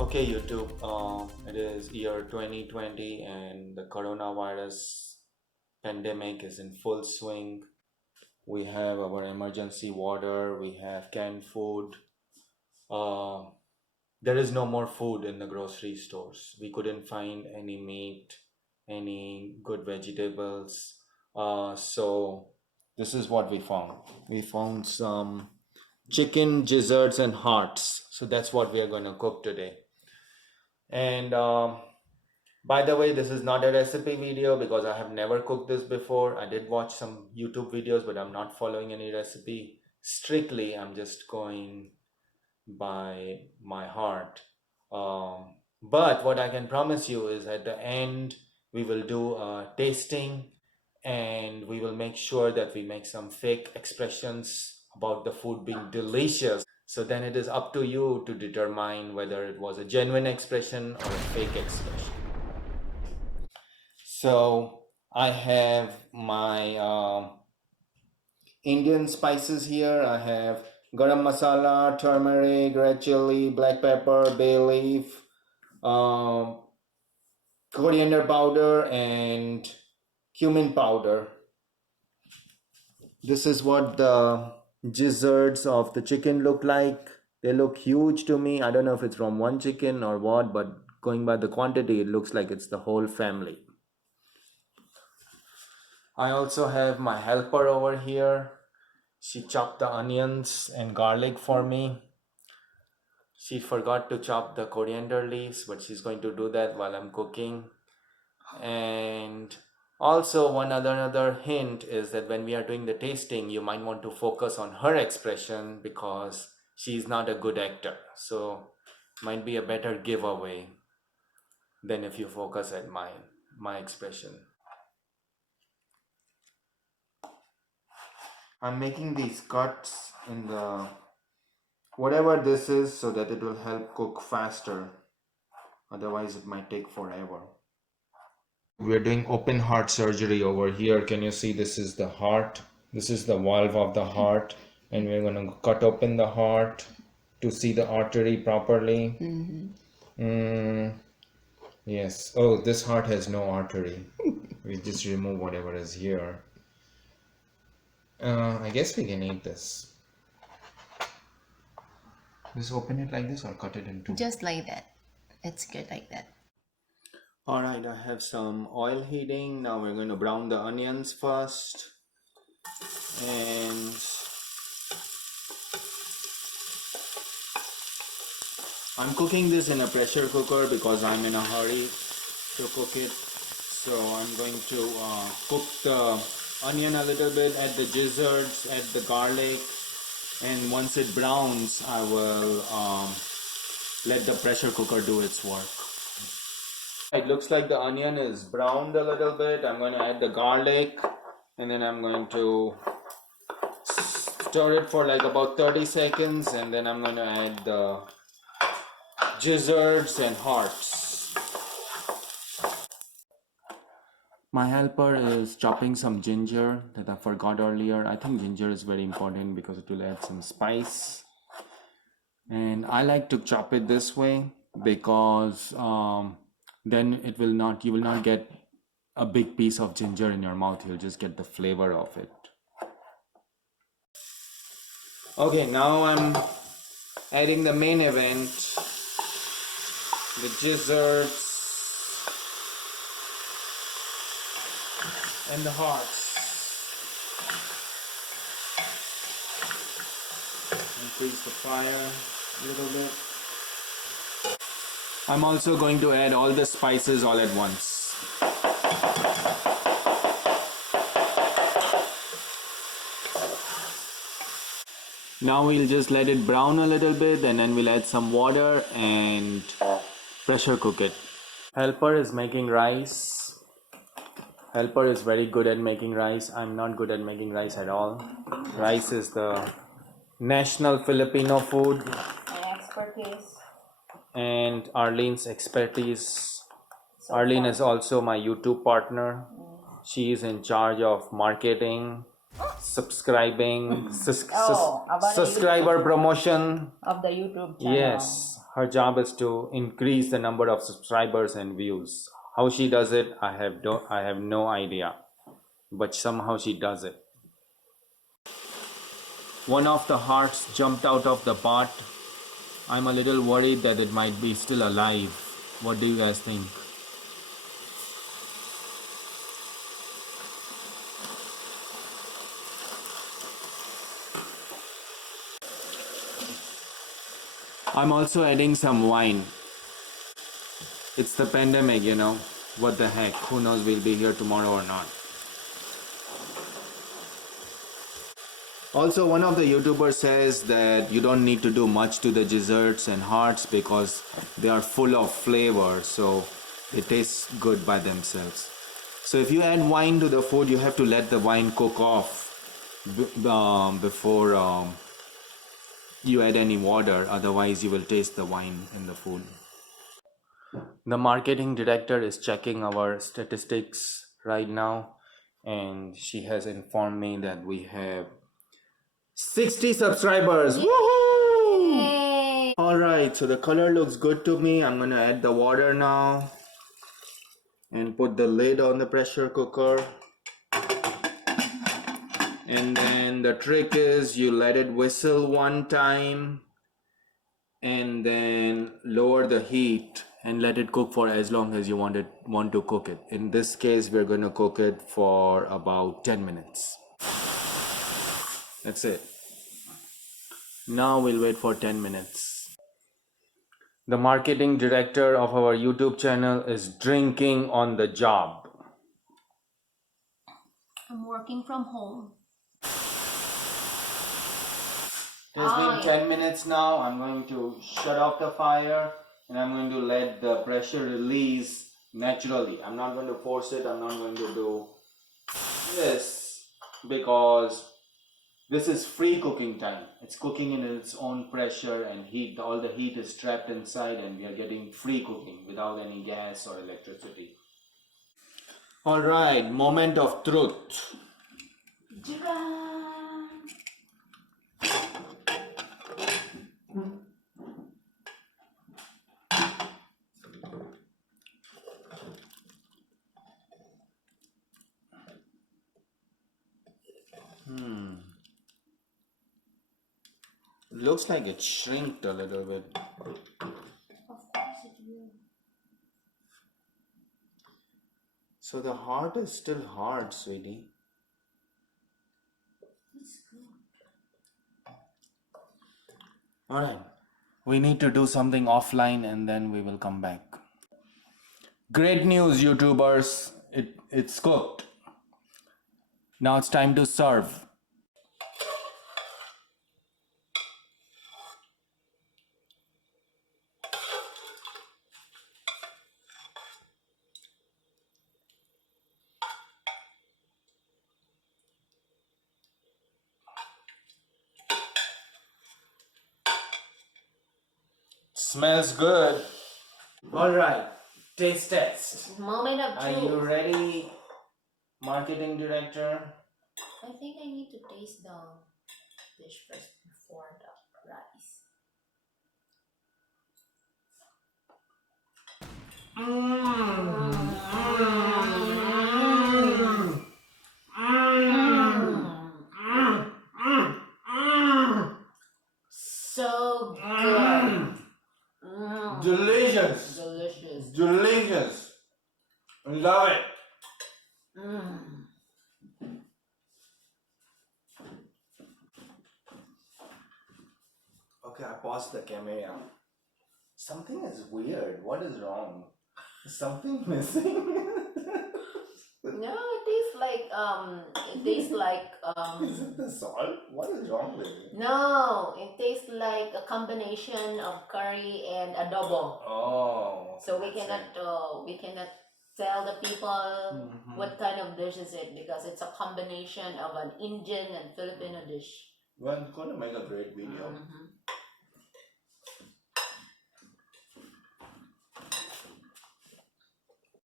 Okay, YouTube, it is year 2020 and the coronavirus pandemic is in full swing. We have our emergency water, we have canned food. Uh, there is no more food in the grocery stores. We couldn't find any meat, any good vegetables. So this is what we found. We found some chicken gizzards and hearts. So that's what we are going to cook today. And by the way, this is not a recipe video because I have never cooked this before. I did watch some YouTube videos, but I'm not following any recipe. Strictly, I'm just going by my heart. But what I can promise you is at the end, we will do a tasting and we will make sure that we make some fake expressions about the food being delicious. So then it is up to you to determine whether it was a genuine expression or a fake expression. So I have my Indian spices here. I have garam masala, turmeric, red chili, black pepper, bay leaf, coriander powder, and cumin powder. This is what the gizzards of the chicken look like. They look huge to me. I don't know if it's from one chicken or what, but going by the quantity, it looks like it's the whole family. I also have my helper over here. She chopped the onions and garlic for me. She forgot to chop the coriander leaves, but she's going to do that while I'm cooking. And also one another hint is that when we are doing the tasting, you might want to focus on her expression because she's not a good actor. So might be a better giveaway than if you focus at my expression. I'm making these cuts in the whatever this is so that it will help cook faster. Otherwise it might take forever. We're doing open heart surgery over here. Can you see this is the heart? This is the valve of the heart, and we're going to cut open the heart to see the artery properly. Yes. Oh, this heart has no artery. We just remove whatever is here. I guess we can eat this. Just open it like this or cut it in two? Just like that. It's good like that. Alright, I have some oil heating. Now we're going to brown the onions first. And I'm cooking this in a pressure cooker because I'm in a hurry to cook it. So I'm going to cook the onion a little bit, add the gizzards, add the garlic, and once it browns, I will let the pressure cooker do its work. It looks like the onion is browned a little bit. I'm going to add the garlic and then I'm going to stir it for like about 30 seconds and then I'm going to add the gizzards and hearts. My helper is chopping some ginger that I forgot earlier. I think ginger is very important because it will add some spice. And I like to chop it this way because then you will not get a big piece of ginger in your mouth. You'll just get the flavor of it. Okay, now I'm adding the main event, the gizzards and the hearts. Increase the fire a little bit. I'm also going to add all the spices all at once. Now we'll just let it brown a little bit and then we'll add some water and pressure cook it. Helper is making rice. Helper is very good at making rice. I'm not good at making rice at all. Rice is the national Filipino food. My expertise. And Arlene's expertise. Arlene is also my YouTube partner. She is in charge of marketing, subscribing, subscriber promotion Of the YouTube channel. Yes, Her job is to increase the number of subscribers and views. How she does it, I have no idea, but somehow she does it. One of the hearts jumped out of the pot. I'm a little worried that it might be still alive. What do you guys think? I'm also adding some wine. It's the pandemic, you know. What the heck? Who knows we'll be here tomorrow or not. Also, one of the YouTubers says that you don't need to do much to the gizzards and hearts because they are full of flavor, so it tastes good by themselves. So if you add wine to the food, you have to let the wine cook off before you add any water, otherwise you will taste the wine in the food. The marketing director is checking our statistics right now, and she has informed me that we have 60 subscribers. Woohoo! Yay! Alright, so the color looks good to me. I'm gonna add the water now and put the lid on the pressure cooker. And then the trick is you let it whistle one time and then lower the heat and let it cook for as long as you want to cook it. In this case, we're going to cook it for about 10 minutes. That's it. Now we'll wait for 10 minutes. The marketing director of our YouTube channel is drinking on the job. I'm working from home. It has been 10 minutes now. I'm going to shut off the fire and I'm going to let the pressure release naturally. I'm not going to force it. I'm not going to do this because this is free cooking time. It's cooking in its own pressure and heat. All the heat is trapped inside and we are getting free cooking without any gas or electricity. Alright, moment of truth. Looks like it shrinked a little bit. Of course it will. So the heart is still hard, sweetie. That's good. Alright, we need to do something offline and then we will come back. Great news, YouTubers. It's cooked. Now it's time to serve. Smells good. Alright, taste test. Moment of Are truth. you ready, marketing director? I think I need to taste the dish first before the rice. So good. Delicious. Delicious. Delicious. Love it. Okay, I paused the camera. Something is weird. What is wrong? Is something missing? No, it tastes like Is it the salt? What is wrong with it? no, it tastes like a combination of curry and adobo. Oh. So we that's cannot tell the people Mhm. what kind of dish is it because it's a combination of an Indian and Filipino dish. Well, it's going to make a great video. Mhm.